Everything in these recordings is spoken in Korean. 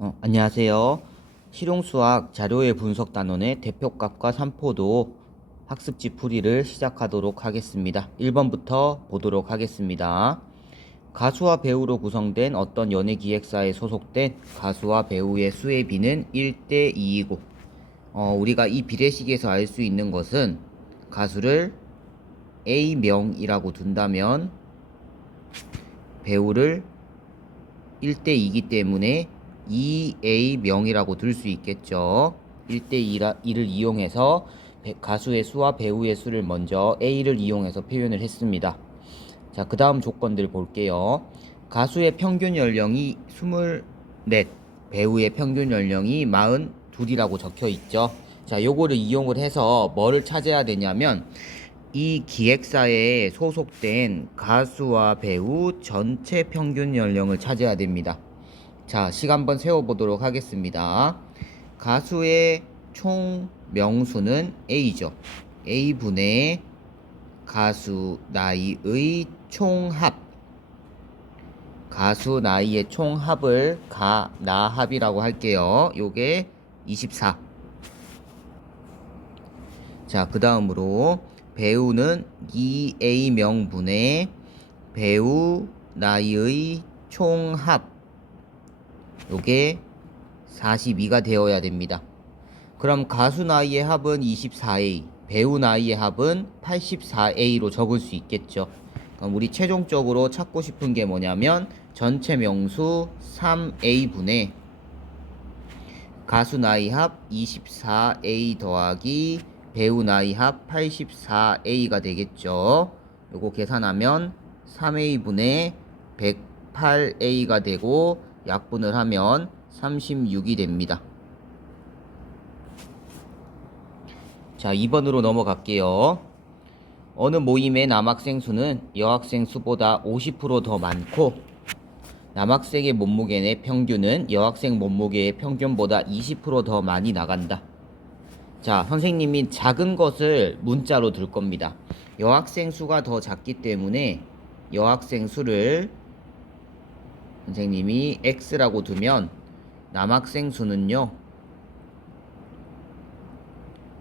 안녕하세요. 실용수학 자료의 분석 단원의 대표값과 산포도 학습지 풀이를 시작하도록 하겠습니다. 1번부터 보도록 하겠습니다. 가수와 배우로 구성된 어떤 연예기획사에 소속된 가수와 배우의 수의 비는 1대 2이고 우리가 이 비례식에서 알 수 있는 것은 가수를 A명이라고 둔다면 배우를 1대 2이기 때문에 2A명이라고 둘 수 있겠죠. 1대 2를 이용해서 가수의 수와 배우의 수를 먼저 A를 이용해서 표현을 했습니다. 자, 그 다음 조건들 볼게요. 가수의 평균 연령이 24, 배우의 평균 연령이 42이라고 적혀 있죠. 자, 요거를 이용을 해서 뭐를 찾아야 되냐면 이 기획사에 소속된 가수와 배우 전체 평균 연령을 찾아야 됩니다. 자, 식 한번 세워보도록 하겠습니다. 가수의 총 명수는 A죠. A분의 가수 나이의 총합. 가수 나이의 총합을 가나합이라고 할게요. 요게 24. 자, 그 다음으로 배우는 2A명분의 배우 나이의 총합. 요게 42가 되어야 됩니다. 그럼 가수 나이의 합은 24A, 배우 나이의 합은 84A로 적을 수 있겠죠. 그럼 우리 최종적으로 찾고 싶은 게 뭐냐면 전체 명수 3A분의 가수 나이 합 24A 더하기 배우 나이 합 84A가 되겠죠. 요거 계산하면 3A분의 108A가 되고 약분을 하면 36이 됩니다. 자, 2번으로 넘어갈게요. 어느 모임의 남학생 수는 여학생 수보다 50% 더 많고 남학생의 몸무게의 평균은 여학생 몸무게의 평균보다 20% 더 많이 나간다. 자, 선생님이 작은 것을 문자로 둘 겁니다. 여학생 수가 더 작기 때문에 여학생 수를 선생님이 X라고 두면 남학생 수는요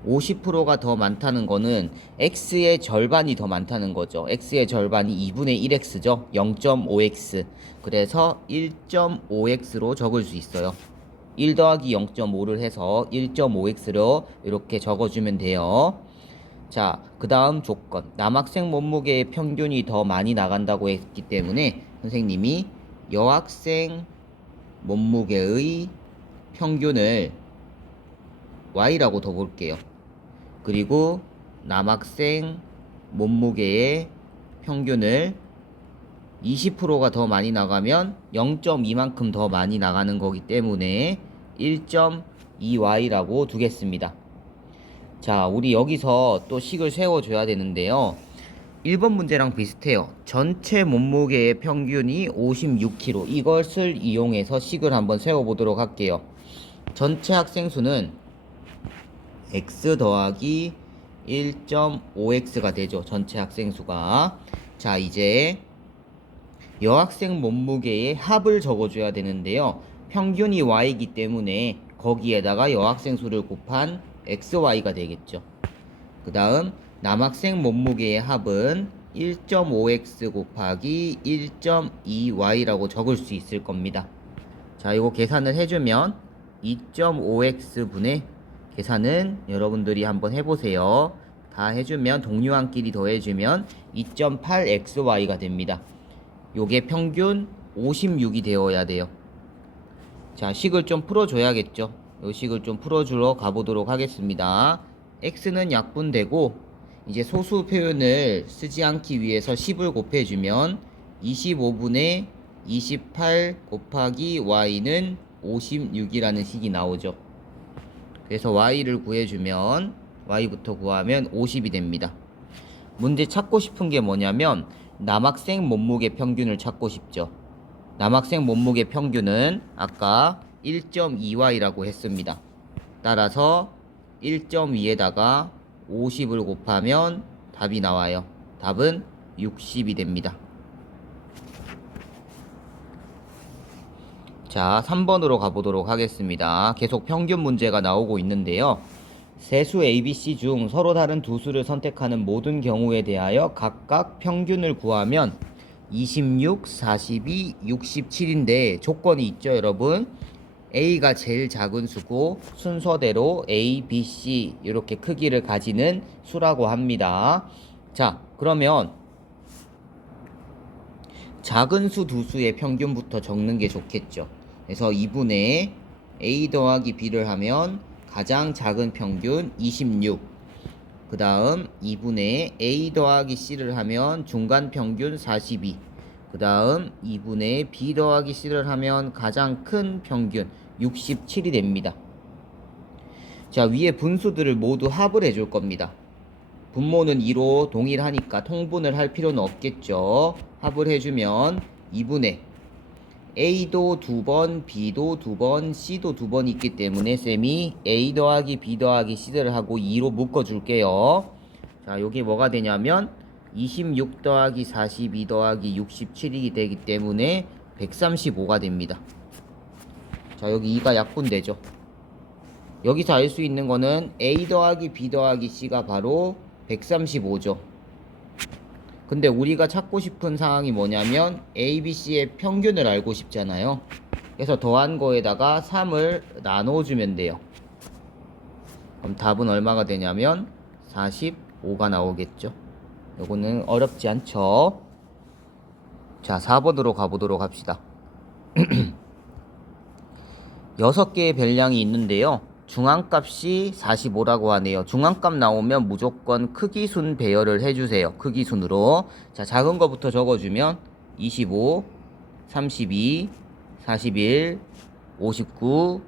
50%가 더 많다는 거는 X의 절반이 더 많다는 거죠. X의 절반이 2분의 1X죠. 0.5X. 그래서 1.5X로 적을 수 있어요. 1 더하기 0.5를 해서 1.5X로 이렇게 적어주면 돼요. 자, 그 다음 조건. 남학생 몸무게의 평균이 더 많이 나간다고 했기 때문에 선생님이 여학생 몸무게의 평균을 Y라고 더 볼게요. 그리고 남학생 몸무게의 평균을 20%가 더 많이 나가면 0.2만큼 더 많이 나가는 거기 때문에 1.2Y라고 두겠습니다. 자, 우리 여기서 또 식을 세워줘야 되는데요. 1번 문제랑 비슷해요. 전체 몸무게의 평균이 56kg. 이것을 이용해서 식을 한번 세워보도록 할게요. 전체 학생 수는 X 더하기 1.5X가 되죠. 전체 학생 수가. 자, 이제 여학생 몸무게의 합을 적어줘야 되는데요. 평균이 Y이기 때문에 거기에다가 여학생 수를 곱한 XY가 되겠죠. 그 다음 남학생 몸무게의 합은 1.5X 곱하기 1.2Y라고 적을 수 있을 겁니다. 자, 이거 계산을 해주면 2.5X분의 계산은 여러분들이 한번 해보세요. 다 해주면 동료한끼리 더해주면 2.8XY가 됩니다. 요게 평균 56이 되어야 돼요. 자, 식을 좀 풀어줘야겠죠. 요 식을 좀 풀어주러 가보도록 하겠습니다. X는 약분되고 이제 소수 표현을 쓰지 않기 위해서 10을 곱해주면 25분의 28 곱하기 Y는 56이라는 식이 나오죠. 그래서 Y를 구해주면 Y부터 구하면 50이 됩니다. 문제 찾고 싶은 게 뭐냐면 남학생 몸무게 평균을 찾고 싶죠. 남학생 몸무게 평균은 아까 1.2Y라고 했습니다. 따라서 1.2에다가 50을 곱하면 답이 나와요. 답은 60이 됩니다. 자, 3번으로 가보도록 하겠습니다. 계속 평균 문제가 나오고 있는데요. 세수 ABC 중 서로 다른 두 수를 선택하는 모든 경우에 대하여 각각 평균을 구하면 26, 42, 67인데 조건이 있죠, 여러분. A가 제일 작은 수고 순서대로 A, B, C 이렇게 크기를 가지는 수라고 합니다. 자, 그러면 작은 수 두 수의 평균부터 적는 게 좋겠죠. 그래서 2분의 A 더하기 B를 하면 가장 작은 평균 26. 그 다음 2분의 A 더하기 C를 하면 중간 평균 42. 그 다음 2분의 B 더하기 C를 하면 가장 큰 평균 67이 됩니다. 자, 위에 분수들을 모두 합을 해줄 겁니다. 분모는 2로 동일하니까 통분을 할 필요는 없겠죠. 합을 해주면 2분의 A도 2번, B도 2번, C도 2번 있기 때문에 쌤이 A 더하기 B 더하기 C를 하고 2로 묶어줄게요. 자, 여기 뭐가 되냐면 26 더하기 42 더하기 67이 되기 때문에 135가 됩니다. 자, 여기 2가 약분되죠. 여기서 알 수 있는 거는 A 더하기 B 더하기 C가 바로 135죠. 근데 우리가 찾고 싶은 사항이 뭐냐면 A, B, C의 평균을 알고 싶잖아요. 그래서 더한 거에다가 3을 나눠주면 돼요. 그럼 답은 얼마가 되냐면 45가 나오겠죠. 요거는 어렵지 않죠. 자, 4번으로 가보도록 합시다. 6개의 별량이 있는데요. 중앙값이 45라고 하네요. 중앙값 나오면 무조건 크기순 배열을 해주세요. 크기순으로. 자, 작은 거부터 적어주면 25, 32, 41, 59,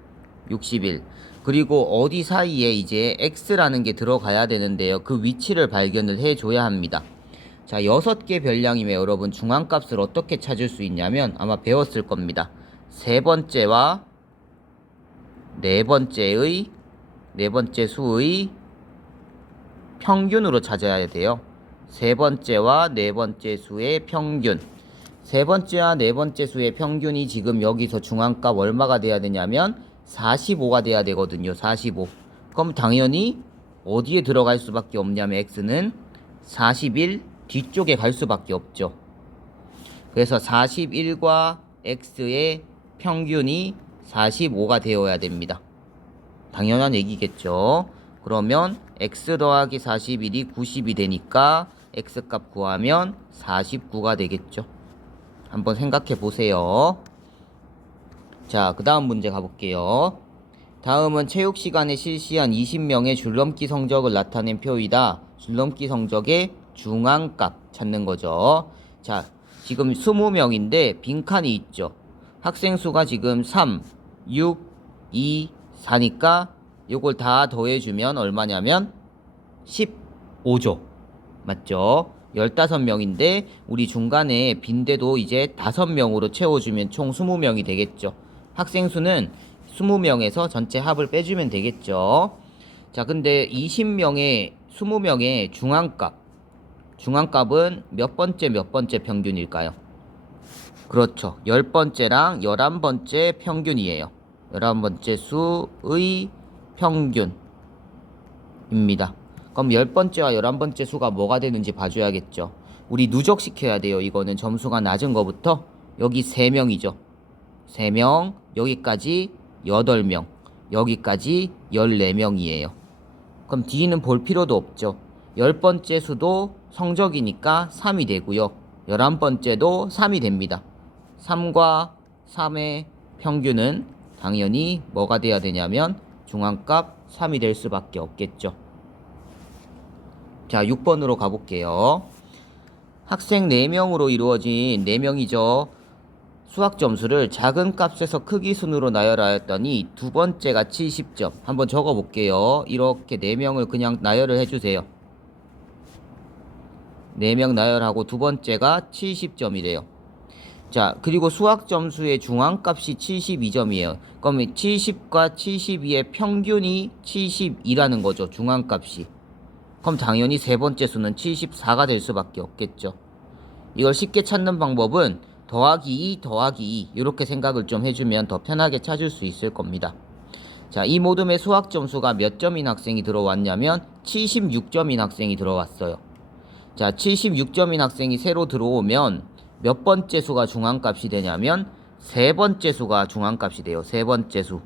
61. 그리고 어디 사이에 이제 X라는 게 들어가야 되는데요. 그 위치를 발견을 해줘야 합니다. 자, 6개 별량이면 여러분 중앙값을 어떻게 찾을 수 있냐면 아마 배웠을 겁니다. 세 번째와 네 번째 수의 평균으로 찾아야 돼요. 세 번째와 네 번째 수의 평균. 세 번째와 네 번째 수의 평균이 지금 여기서 중앙값 얼마가 돼야 되냐면 45가 돼야 되거든요. 45. 그럼 당연히 어디에 들어갈 수밖에 없냐면 x는 41 뒤쪽에 갈 수밖에 없죠. 그래서 41과 x의 평균이 45가 되어야 됩니다. 당연한 얘기겠죠. 그러면 x 더하기 41이 90이 되니까 x값 구하면 49가 되겠죠. 한번 생각해 보세요. 자, 그 다음 문제 가볼게요. 다음은 체육 시간에 실시한 20명의 줄넘기 성적을 나타낸 표이다. 줄넘기 성적의 중앙값 찾는 거죠. 자, 지금 20명인데 빈칸이 있죠. 학생 수가 지금 3, 6, 2, 4니까 요걸 다 더해주면 얼마냐면 15죠. 맞죠? 15명인데 우리 중간에 빈대도 이제 5명으로 채워주면 총 20명이 되겠죠. 학생 수는 20명에서 전체 합을 빼주면 되겠죠. 자, 근데 20명의 중앙값은 몇 번째 평균일까요? 그렇죠. 10번째랑 11번째 평균이에요. 11번째 수의 평균입니다. 그럼 10번째와 11번째 수가 뭐가 되는지 봐줘야겠죠. 우리 누적시켜야 돼요. 이거는 점수가 낮은 거부터 여기 3명이죠. 3명, 여기까지 8명, 여기까지 14명이에요. 그럼 D는 볼 필요도 없죠. 10번째 수도 성적이니까 3이 되고요. 11번째도 3이 됩니다. 3과 3의 평균은 당연히 뭐가 돼야 되냐면 중앙값 3이 될 수밖에 없겠죠. 자, 6번으로 가볼게요. 학생 4명으로 이루어진 4명이죠. 수학 점수를 작은 값에서 크기 순으로 나열하였더니 두 번째가 70점. 한번 적어볼게요. 이렇게 4명을 그냥 나열을 해주세요. 4명 나열하고 두 번째가 70점이래요. 자, 그리고 수학 점수의 중앙값이 72점이에요. 그러면 70과 72의 평균이 72라는 거죠. 중앙값이. 그럼 당연히 세 번째 수는 74가 될 수밖에 없겠죠. 이걸 쉽게 찾는 방법은 더하기 2 더하기 2 이렇게 생각을 좀 해주면 더 편하게 찾을 수 있을 겁니다. 자, 이 모둠의 수학 점수가 몇 점인 학생이 들어왔냐면 76점인 학생이 들어왔어요. 자, 76점인 학생이 새로 들어오면 몇 번째 수가 중앙값이 되냐면 세 번째 수가 중앙값이 돼요. 세 번째 수.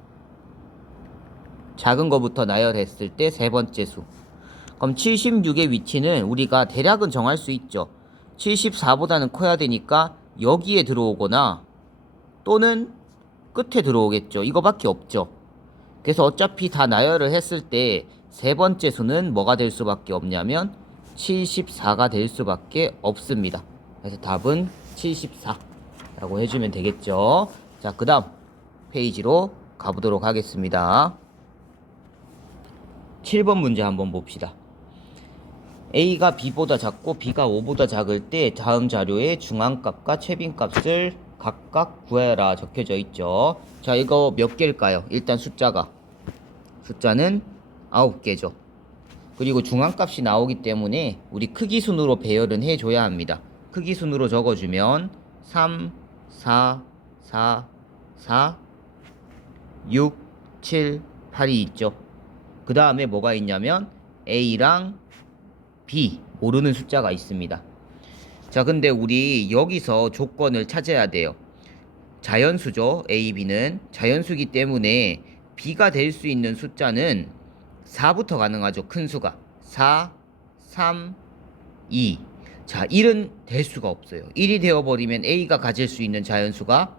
작은 거부터 나열했을 때 세 번째 수. 그럼 76의 위치는 우리가 대략은 정할 수 있죠. 74보다는 커야 되니까 여기에 들어오거나 또는 끝에 들어오겠죠. 이거밖에 없죠. 그래서 어차피 다 나열을 했을 때 세 번째 수는 뭐가 될 수밖에 없냐면 74가 될 수밖에 없습니다. 그래서 답은 74라고 해주면 되겠죠. 자, 그 다음 페이지로 가보도록 하겠습니다. 7번 문제 한번 봅시다. A가 B보다 작고 B가 5보다 작을 때 다음 자료에 중앙값과 최빈값을 각각 구해라 적혀져 있죠. 자, 이거 몇 개일까요? 일단 숫자는 9개죠. 그리고 중앙값이 나오기 때문에 우리 크기 순으로 배열은 해줘야 합니다. 크기 순으로 적어주면 3, 4, 4, 4, 6, 7, 8이 있죠. 그 다음에 뭐가 있냐면 A랑 B 모르는 숫자가 있습니다. 자, 근데 우리 여기서 조건을 찾아야 돼요. 자연수죠. A, B는 자연수기 때문에 B가 될 수 있는 숫자는 4부터 가능하죠. 큰 수가 4, 3, 2. 자, 1은 될 수가 없어요. 1이 되어버리면 A가 가질 수 있는 자연수가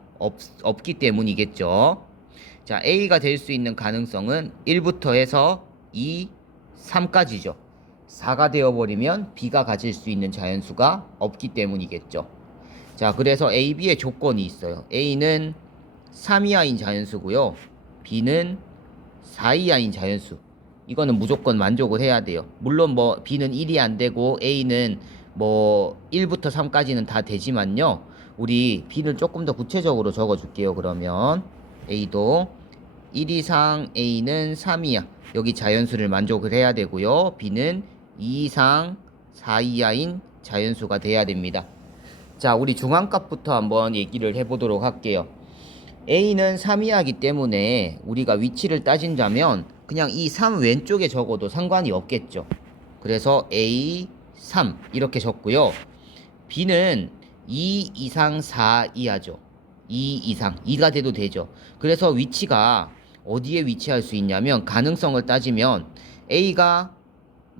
없기 때문이겠죠. 자, A가 될 수 있는 가능성은 1부터 해서 2, 3까지죠. 4가 되어버리면 B가 가질 수 있는 자연수가 없기 때문이겠죠. 자, 그래서 A, B의 조건이 있어요. A는 3 이하인 자연수고요. B는 4 이하인 자연수. 이거는 무조건 만족을 해야 돼요. 물론 뭐 B는 1이 안 되고 A는 뭐 1부터 3까지는 다 되지만요. 우리 B는 조금 더 구체적으로 적어줄게요. 그러면 A도 1 이상 A는 3 이하. 여기 자연수를 만족을 해야 되고요. B는 2 이상 4 이하인 자연수가 돼야 됩니다. 자, 우리 중앙값부터 한번 얘기를 해보도록 할게요. A는 3 이하이기 때문에 우리가 위치를 따진다면 그냥 이 3 왼쪽에 적어도 상관이 없겠죠. 그래서 A, 3 이렇게 적고요. B는 2 이상 4 이하죠. 2 이상, 2가 돼도 되죠. 그래서 위치가 어디에 위치할 수 있냐면 가능성을 따지면 A가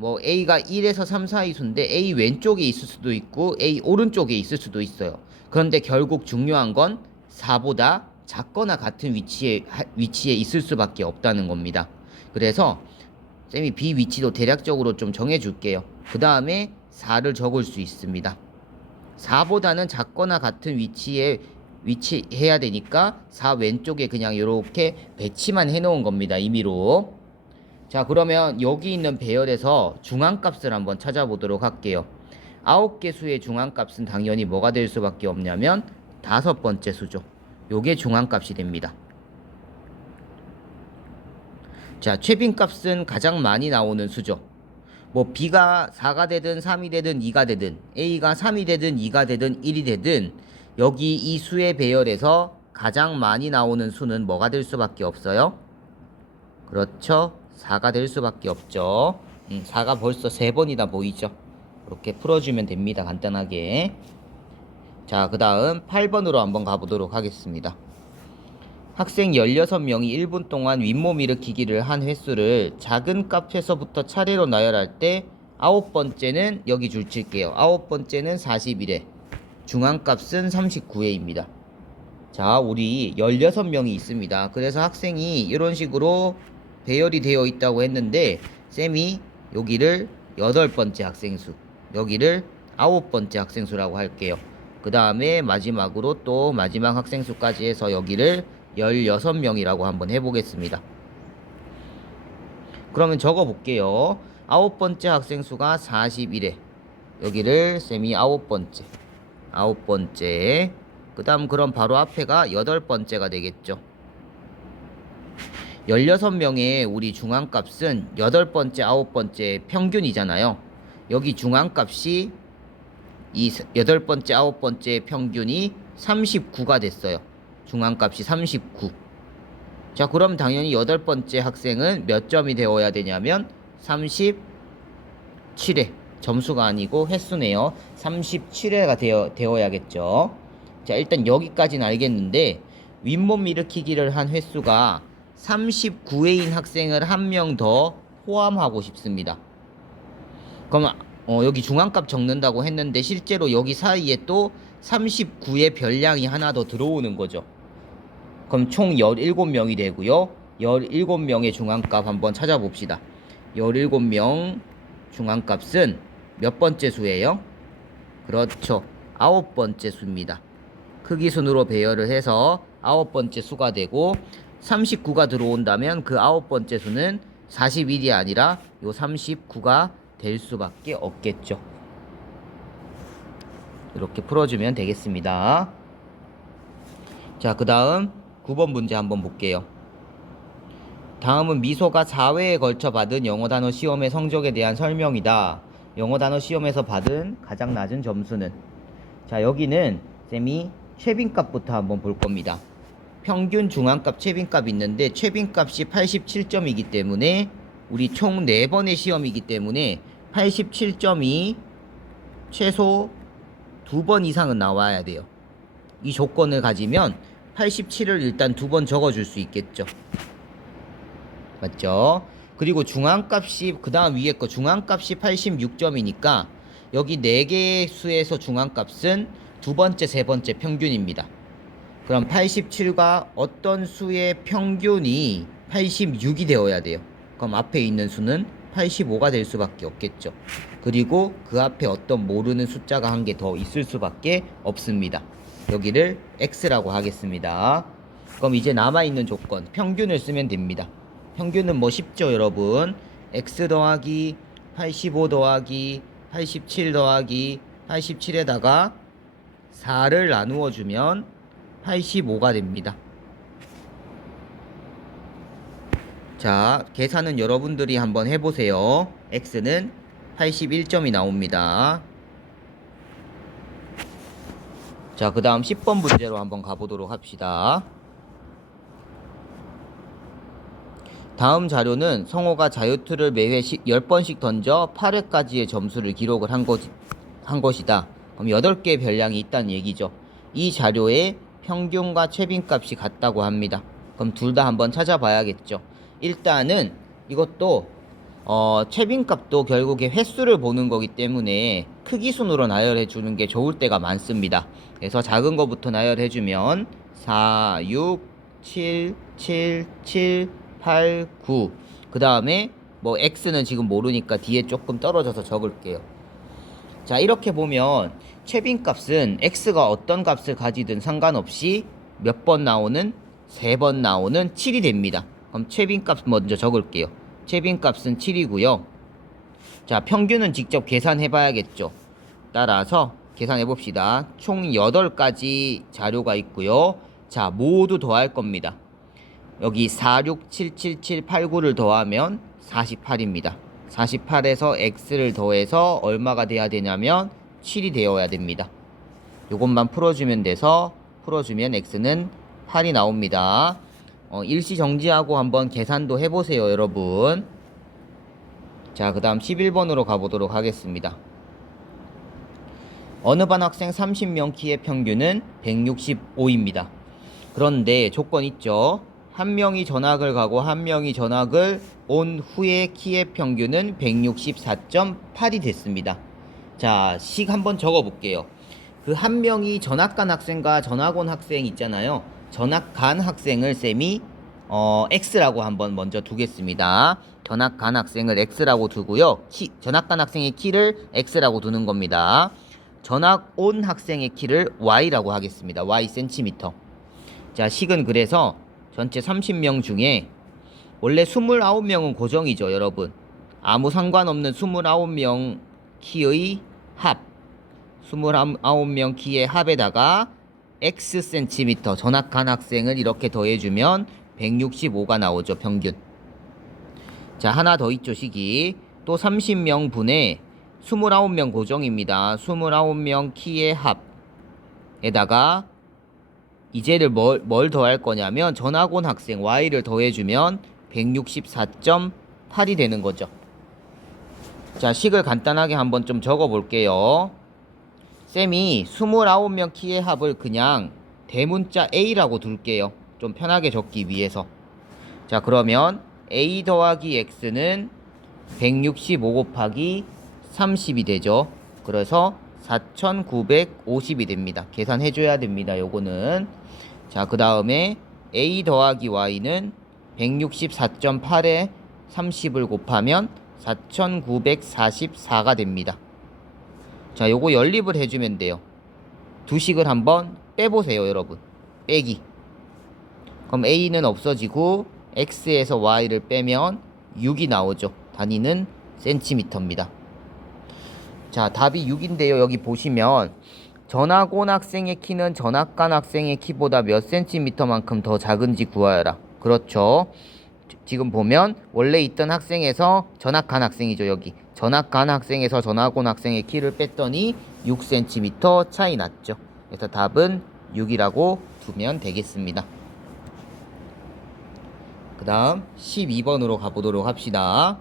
1에서 3 사이 수인데 A 왼쪽에 있을 수도 있고 A 오른쪽에 있을 수도 있어요. 그런데 결국 중요한 건 4보다 작거나 같은 위치에 있을 수밖에 없다는 겁니다. 그래서 쌤이 B 위치도 대략적으로 좀 정해줄게요. 그 다음에 4를 적을 수 있습니다. 4보다는 작거나 같은 위치에 위치해야 되니까 4 왼쪽에 그냥 이렇게 배치만 해놓은 겁니다. 임의로. 자, 그러면 여기 있는 배열에서 중앙값을 한번 찾아보도록 할게요. 9개 수의 중앙값은 당연히 뭐가 될 수밖에 없냐면 5번째 수죠. 요게 중앙값이 됩니다. 자, 최빈값은 가장 많이 나오는 수죠. 뭐 B가 4가 되든 3이 되든 2가 되든 A가 3이 되든 2가 되든 1이 되든 여기 이 수의 배열에서 가장 많이 나오는 수는 뭐가 될 수밖에 없어요? 그렇죠. 4가 될 수밖에 없죠. 4가 벌써 3번이나 보이죠. 이렇게 풀어주면 됩니다. 간단하게. 자, 그 다음 8번으로 한번 가보도록 하겠습니다. 학생 16명이 1분 동안 윗몸 일으키기를 한 횟수를 작은 값에서부터 차례로 나열할 때 9번째는 여기 줄 칠게요. 9번째는 41회, 중앙값은 39회입니다. 자, 우리 16명이 있습니다. 그래서 학생이 이런 식으로 배열이 되어 있다고 했는데 쌤이 여기를 8번째 학생수, 여기를 9번째 학생수라고 할게요. 그 다음에 마지막으로 또 마지막 학생수까지 해서 여기를 16명이라고 한번 해보겠습니다. 그러면 적어볼게요. 9번째 학생수가 41회, 여기를 쌤이 9번째. 그 다음 그럼 바로 앞에가 8번째가 되겠죠. 16명의 우리 중앙값은 8번째, 9번째 평균이잖아요. 여기 중앙값이 이 8번째, 9번째 평균이 39가 됐어요. 중앙값이 39. 자, 그럼 당연히 여덟 번째 학생은 몇 점이 되어야 되냐면 37회. 점수가 아니고 횟수네요. 37회가 되어야겠죠. 자, 일단 여기까지는 알겠는데 윗몸 일으키기를 한 횟수가 39회인 학생을 한 명 더 포함하고 싶습니다. 그럼 여기 중앙값 적는다고 했는데 실제로 여기 사이에 또 39의 별량이 하나 더 들어오는 거죠. 그럼 총 17명이 되고요. 17명의 중앙값 한번 찾아봅시다. 17명 중앙값은 몇 번째 수예요? 그렇죠. 9번째 수입니다. 크기 순으로 배열을 해서 9번째 수가 되고 39가 들어온다면 그 9번째 수는 41이 아니라 요 39가 될 수밖에 없겠죠. 이렇게 풀어주면 되겠습니다. 자, 그 다음 9번 문제 한번 볼게요. 다음은 미소가 4회에 걸쳐 받은 영어 단어 시험의 성적에 대한 설명이다. 영어 단어 시험에서 받은 가장 낮은 점수는? 자, 여기는 쌤이 최빈값부터 한번 볼 겁니다. 평균 중앙값 최빈값이 있는데 최빈값이 87점이기 때문에 우리 총 4번의 시험이기 때문에 87점이 최소 2번 이상은 나와야 돼요. 이 조건을 가지면 87을 일단 2번 적어줄 수 있겠죠. 맞죠? 그리고 중앙값이 그 다음 위에 거 중앙값이 86점이니까 여기 4개의 수에서 중앙값은 두 번째, 세 번째 평균입니다. 그럼 87과 어떤 수의 평균이 86이 되어야 돼요. 그럼 앞에 있는 수는 85가 될 수밖에 없겠죠. 그리고 그 앞에 어떤 모르는 숫자가 한 개 더 있을 수밖에 없습니다. 여기를 X라고 하겠습니다. 그럼 이제 남아있는 조건 평균을 쓰면 됩니다. 평균은 뭐 쉽죠, 여러분? X 더하기 85 더하기 87 더하기 87에다가 4를 나누어 주면 85가 됩니다. 자, 계산은 여러분들이 한번 해보세요. X는 81점이 나옵니다. 자, 그 다음 10번 문제로 한번 가보도록 합시다. 다음 자료는 성호가 자유투를 매회 10번씩 던져 8회까지의 점수를 기록을 한 것이다. 그럼 8개의 별량이 있다는 얘기죠. 이 자료의 평균과 최빈값이 같다고 합니다. 그럼 둘 다 한번 찾아봐야겠죠. 일단은 이것도 최빈값도 결국에 횟수를 보는 거기 때문에 크기 순으로 나열해 주는 게 좋을 때가 많습니다. 그래서 작은 거부터 나열해 주면 4, 6, 7, 7, 7, 8, 9. 그 다음에 뭐 X는 지금 모르니까 뒤에 조금 떨어져서 적을게요. 자, 이렇게 보면 최빈값은 X가 어떤 값을 가지든 상관없이 몇 번 나오는? 3번 나오는 7이 됩니다. 그럼 최빈값 먼저 적을게요. 최빈값은 7이고요. 자, 평균은 직접 계산해 봐야겠죠. 따라서 계산해 봅시다. 총 8가지 자료가 있고요. 자, 모두 더할 겁니다. 여기 4, 6, 7, 7, 7, 8, 9를 더하면 48입니다. 48에서 X를 더해서 얼마가 돼야 되냐면 7이 되어야 됩니다. 요것만 풀어주면 돼서 풀어주면 X는 8이 나옵니다. 일시 정지하고 한번 계산도 해보세요, 여러분. 자, 그 다음 11번으로 가보도록 하겠습니다. 어느 반 학생 30명 키의 평균은 165입니다. 그런데 조건 있죠. 한 명이 전학을 가고 한 명이 전학을 온 후에 키의 평균은 164.8이 됐습니다. 자, 식 한번 적어 볼게요. 그 한 명이 전학 간 학생과 전학 온 학생 있잖아요. 전학 간 학생을 쌤이 X라고 한번 먼저 두겠습니다. 전학 간 학생을 X라고 두고요. 전학 간 학생의 키를 X라고 두는 겁니다. 전학 온 학생의 키를 Y라고 하겠습니다. Y 센티미터. 자, 식은 그래서 전체 30명 중에 원래 29명은 고정이죠, 여러분. 아무 상관없는 29명 키의 합. 29명 키의 합에다가 X 센티미터 전학 간 학생을 이렇게 더해주면 165가 나오죠, 평균. 자, 하나 더 있죠, 식이. 또 30명 분의 29명 고정입니다. 29명 키의 합에다가 이제를 뭘 더할 거냐면 전학온 학생 y를 더해주면 164.8이 되는 거죠. 자, 식을 간단하게 한번 좀 적어 볼게요. 쌤이 29명 키의 합을 그냥 대문자 A라고 둘게요. 좀 편하게 적기 위해서. 자, 그러면 A 더하기 X는 165 곱하기 30이 되죠. 그래서 4950이 됩니다. 계산해줘야 됩니다. 요거는. 자, 그 다음에 A 더하기 Y는 164.8에 30을 곱하면 4944가 됩니다. 자, 요거 연립을 해주면 돼요. 두 식을 한번 빼보세요, 여러분. 빼기. 그럼 A는 없어지고 X에서 Y를 빼면 6이 나오죠. 단위는 센티미터입니다. 자, 답이 6인데요. 여기 보시면 전학온 학생의 키는 전학간 학생의 키보다 몇 센티미터만큼 더 작은지 구하여라. 그렇죠. 지금 보면 원래 있던 학생에서 전학간 학생이죠. 여기 전학간 학생에서 전학온 학생의 키를 뺐더니 6cm 차이 났죠. 그래서 답은 6이라고 두면 되겠습니다. 그 다음 12번으로 가보도록 합시다.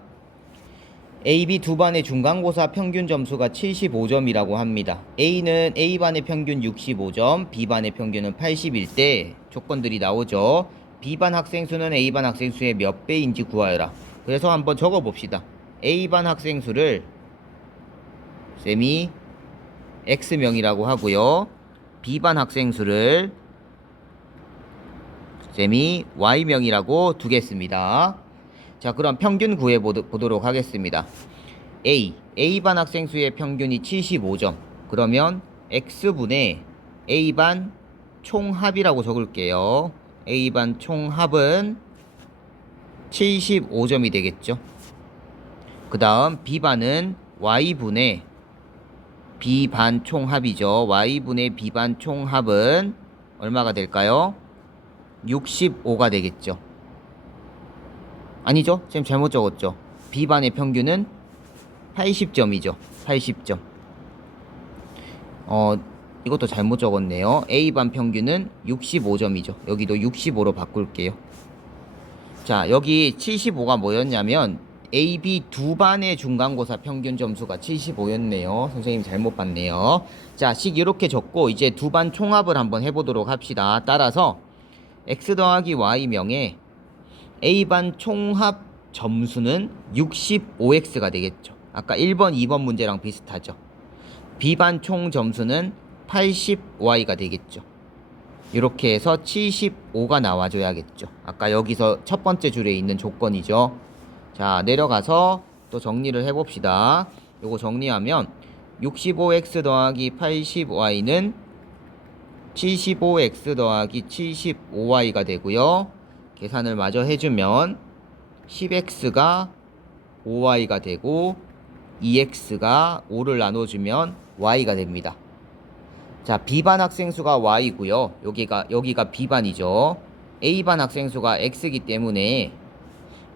AB 두 반의 중간고사 평균 점수가 75점이라고 합니다. A는 A반의 평균 65점, B반의 평균은 80일 때 조건들이 나오죠. B반 학생 수는 A반 학생 수의 몇 배인지 구하여라. 그래서 한번 적어 봅시다. A반 학생 수를 쌤이 X명이라고 하고요. B반 학생 수를 쌤이 Y명이라고 두겠습니다. 자, 그럼 평균 구해 보도록 하겠습니다. A반 학생 수의 평균이 75점. 그러면 X분의 A반 총합이라고 적을게요. A반 총합은 75점이 되겠죠. 그 다음 B반은 Y분의 B반 총합이죠. Y분의 B반 총합은 얼마가 될까요? 65가 되겠죠. 아니죠? 지금 잘못 적었죠. B반의 평균은 80점이죠. 80점. 이것도 잘못 적었네요. A반 평균은 65점이죠. 여기도 65로 바꿀게요. 자, 여기 75가 뭐였냐면 AB 두 반의 중간고사 평균 점수가 75였네요. 선생님 잘못 봤네요. 자, 식 이렇게 적고 이제 두 반 총합을 한번 해보도록 합시다. 따라서 X 더하기 Y명에 A반 총합 점수는 65X가 되겠죠. 아까 1번, 2번 문제랑 비슷하죠. B반 총 점수는 80Y가 되겠죠. 이렇게 해서 75가 나와줘야겠죠. 아까 여기서 첫 번째 줄에 있는 조건이죠. 자, 내려가서 또 정리를 해봅시다. 요거 정리하면 65X 더하기 80Y는 75X 더하기 75Y가 되고요. 계산을 마저 해주면 10X가 5Y가 되고 2X가 5를 나눠주면 Y가 됩니다. 자, B반 학생 수가 Y고요. 여기가 B반이죠. A반 학생 수가 X이기 때문에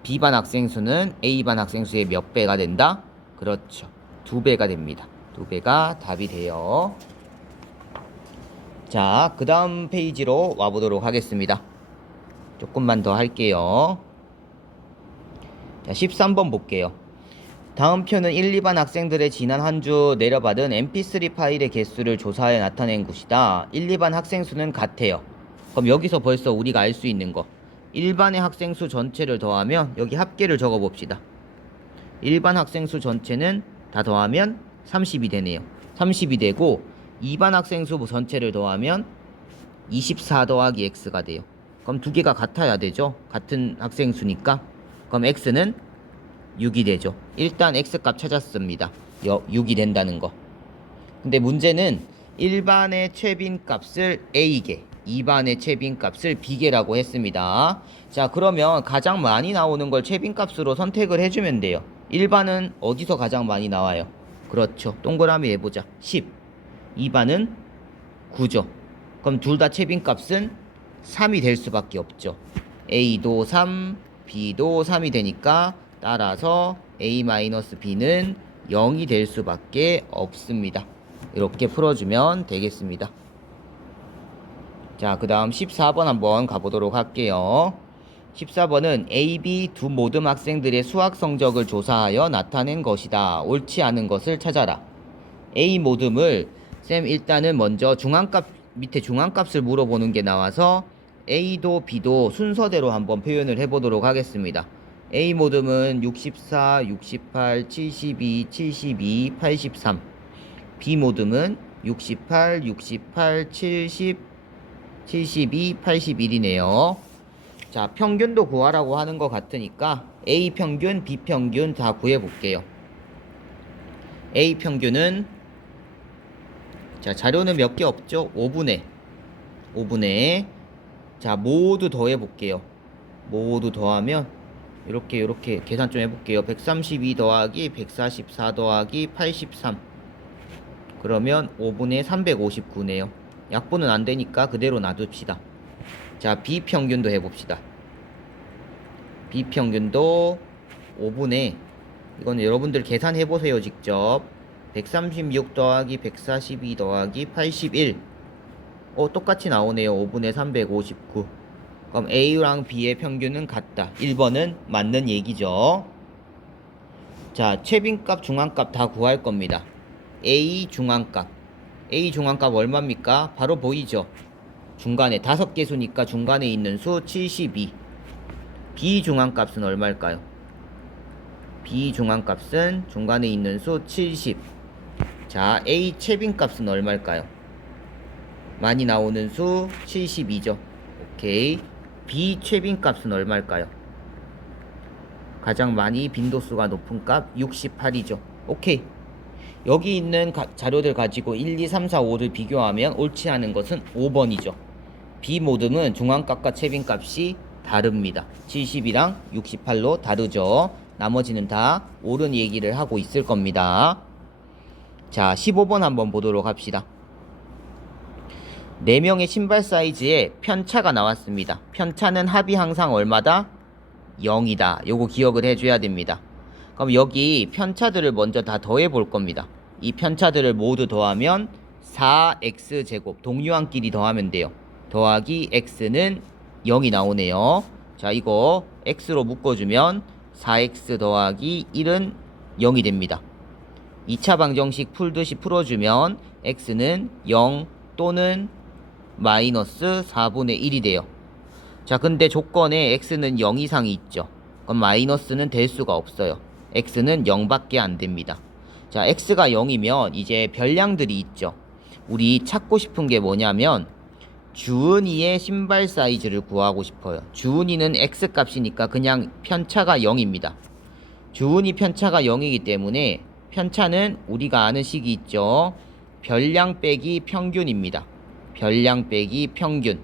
B반 학생 수는 A반 학생 수의 몇 배가 된다? 그렇죠. 2배가 됩니다. 2배가 답이 돼요. 자, 그 다음 페이지로 와보도록 하겠습니다. 조금만 더 할게요. 자, 13번 볼게요. 다음 표는 1, 2반 학생들의 지난 한 주 내려받은 mp3 파일의 개수를 조사해 나타낸 것이다. 1, 2반 학생 수는 같아요. 그럼 여기서 벌써 우리가 알 수 있는 거. 1반의 학생 수 전체를 더하면 여기 합계를 적어 봅시다. 1반 학생 수 전체는 다 더하면 30이 되네요. 30이 되고 2반 학생 수 전체를 더하면 24 더하기 x가 돼요. 그럼 두 개가 같아야 되죠. 같은 학생 수니까. 그럼 x는 6이 되죠. 일단 x값 찾았습니다. 6이 된다는 거. 근데 문제는 1반의 최빈값을 a개, 2반의 최빈값을 b개라고 했습니다. 자, 그러면 가장 많이 나오는 걸 최빈값으로 선택을 해주면 돼요. 1반은 어디서 가장 많이 나와요? 그렇죠. 동그라미 해보자. 10. 2반은 9죠. 그럼 둘 다 최빈값은 3이 될 수밖에 없죠. a도 3, b도 3이 되니까 따라서 a-b는 0이 될 수밖에 없습니다. 이렇게 풀어주면 되겠습니다. 자, 그 다음 14번 한번 가보도록 할게요. 14번은 A, B 두 모든 학생들의 수학 성적을 조사하여 나타낸 것이다. 옳지 않은 것을 찾아라. A 모듬을 쌤 일단은 먼저 중앙값 밑에 중앙값을 물어보는 게 나와서 A도 B도 순서대로 한번 표현을 해보도록 하겠습니다. A 모듬은 64, 68, 72, 72, 83. B 모듬은 68, 68, 70, 72, 81이네요. 자, 평균도 구하라고 하는 것 같으니까 A 평균, B 평균 다 구해볼게요. A 평균은 자, 자료는 몇 개 없죠? 5분의 자, 모두 더해볼게요. 모두 더하면 이렇게 계산 좀 해볼게요. 132 더하기 144 더하기 83 그러면 5분의 359네요. 약분은 안 되니까 그대로 놔둡시다. 자, B 평균도 해봅시다. B 평균도 5분의 이건 여러분들 계산해보세요. 직접 136 더하기 142 더하기 81 똑같이 나오네요. 5분의 359 그럼 A랑 B의 평균은 같다. 1번은 맞는 얘기죠. 자, 최빈값 중앙값 다 구할 겁니다. A 중앙값 얼마입니까? 바로 보이죠? 중간에 5개 수니까 중간에 있는 수 72. B 중앙값은 얼마일까요? B 중앙값은 중간에 있는 수 70. 자, A 최빈값은 얼마일까요? 많이 나오는 수 72죠. 오케이. B 최빈값은 얼마일까요? 가장 많이 빈도수가 높은 값 68이죠. 오케이. 여기 있는 자료들 가지고 1, 2, 3, 4, 5를 비교하면 옳지 않은 것은 5번이죠. B 모듬은 중앙값과 최빈값이 다릅니다. 70이랑 68로 다르죠. 나머지는 다 옳은 얘기를 하고 있을 겁니다. 자, 15번 한번 보도록 합시다. 4명의 신발 사이즈에 편차가 나왔습니다. 편차는 합이 항상 얼마다? 0이다. 요거 기억을 해줘야 됩니다. 그럼 여기 편차들을 먼저 다 더해 볼 겁니다. 이 편차들을 모두 더하면 4x제곱 동류항끼리 더하면 돼요. 더하기 x는 0이 나오네요. 자, 이거 x로 묶어주면 4x 더하기 1은 0이 됩니다. 2차 방정식 풀듯이 풀어주면 x는 0 또는 마이너스 4분의 1이 돼요. 자, 근데 조건에 x는 0 이상이 있죠. 그럼 마이너스는 될 수가 없어요. x는 0밖에 안 됩니다. 자, x가 0이면 이제 별량들이 있죠. 우리 찾고 싶은 게 뭐냐면 주은이의 신발 사이즈를 구하고 싶어요. 주은이는 x값이니까 그냥 편차가 0입니다. 주은이 편차가 0이기 때문에 편차는 우리가 아는 식이 있죠. 별량 빼기 평균입니다. 별량 빼기 평균.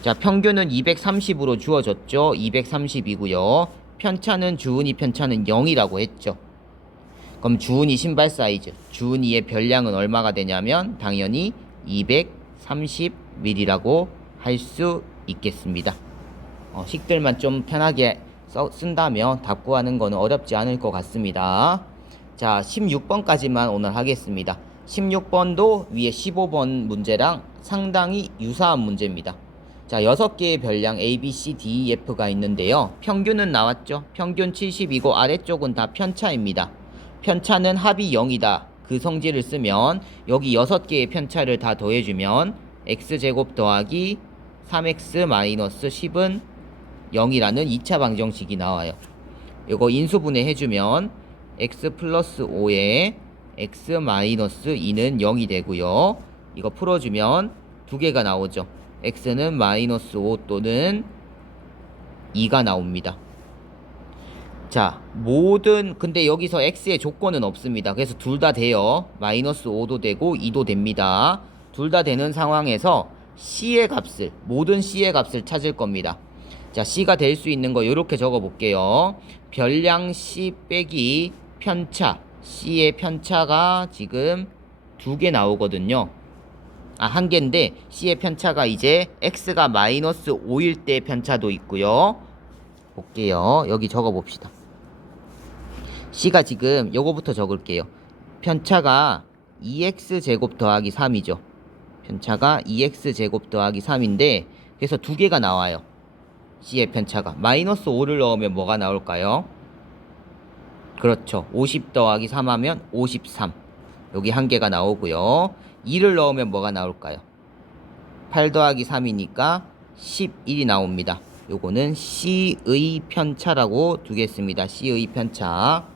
자, 평균은 230으로 주어졌죠. 230이고요. 편차는 주은이 편차는 0이라고 했죠. 그럼 주은이 신발 사이즈, 주은이의 별량은 얼마가 되냐면 당연히 230mm라고 할 수 있겠습니다. 식들만 좀 편하게 쓴다면 답 구하는 거는 어렵지 않을 것 같습니다. 자, 16번까지만 오늘 하겠습니다. 16번도 위에 15번 문제랑 상당히 유사한 문제입니다. 자, 6개의 별량 A, B, C, D, E, F가 있는데요. 평균은 나왔죠. 평균 70이고 아래쪽은 다 편차입니다. 편차는 합이 0이다. 그 성질을 쓰면 여기 6개의 편차를 다 더해주면 x제곱 더하기 3x 마이너스 10은 0이라는 2차 방정식이 나와요. 이거 인수분해 해주면 x 플러스 5에 x 마이너스 2는 0이 되고요. 이거 풀어주면 두 개가 나오죠. x는 마이너스 5 또는 2가 나옵니다. 자, 근데 여기서 x의 조건은 없습니다. 그래서 둘 다 돼요. 마이너스 5도 되고 2도 됩니다. 둘 다 되는 상황에서 c의 값을, 모든 c의 값을 찾을 겁니다. 자, c가 될 수 있는 거 이렇게 적어 볼게요. 별량 c 빼기 편차, c의 편차가 지금 2개 나오거든요. 한 개인데 c의 편차가 이제 x가 마이너스 5일 때 편차도 있고요. 볼게요. 여기 적어 봅시다. c가 지금 요거부터 적을게요. 편차가 2x제곱 더하기 3이죠. 편차가 2x제곱 더하기 3인데 그래서 두 개가 나와요. C의 편차가 마이너스 5를 넣으면 뭐가 나올까요? 그렇죠. 50 더하기 3 하면 53. 여기 한 개가 나오고요. 2를 넣으면 뭐가 나올까요? 8 더하기 3이니까 11이 나옵니다. 요거는 C의 편차라고 두겠습니다. C의 편차.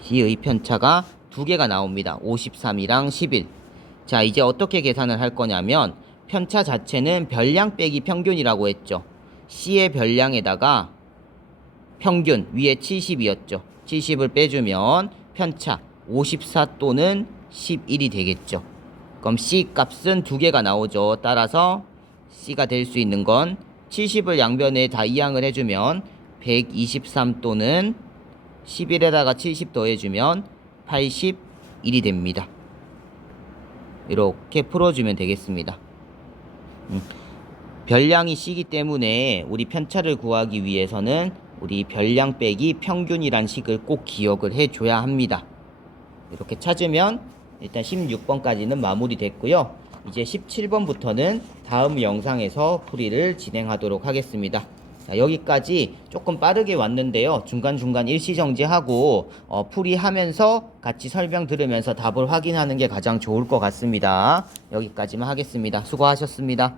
C의 편차가 두 개가 나옵니다. 53이랑 11. 자, 이제 어떻게 계산을 할 거냐면 편차 자체는 별량 빼기 평균이라고 했죠. C의 별량에다가 평균 위에 70이었죠. 70을 빼주면 편차 54 또는 11이 되겠죠. 그럼 C 값은 두 개가 나오죠. 따라서 C가 될 수 있는 건 70을 양변에 다 이항을 해주면 123 또는 11에다가 70 더해주면 81이 됩니다. 이렇게 풀어주면 되겠습니다. 별량이 C이기 때문에 우리 편차를 구하기 위해서는 우리 별량 빼기 평균이란 식을 꼭 기억을 해줘야 합니다. 이렇게 찾으면 일단 16번까지는 마무리됐고요. 이제 17번부터는 다음 영상에서 풀이를 진행하도록 하겠습니다. 자, 여기까지 조금 빠르게 왔는데요. 중간중간 일시정지하고 풀이하면서 같이 설명 들으면서 답을 확인하는 게 가장 좋을 것 같습니다. 여기까지만 하겠습니다. 수고하셨습니다.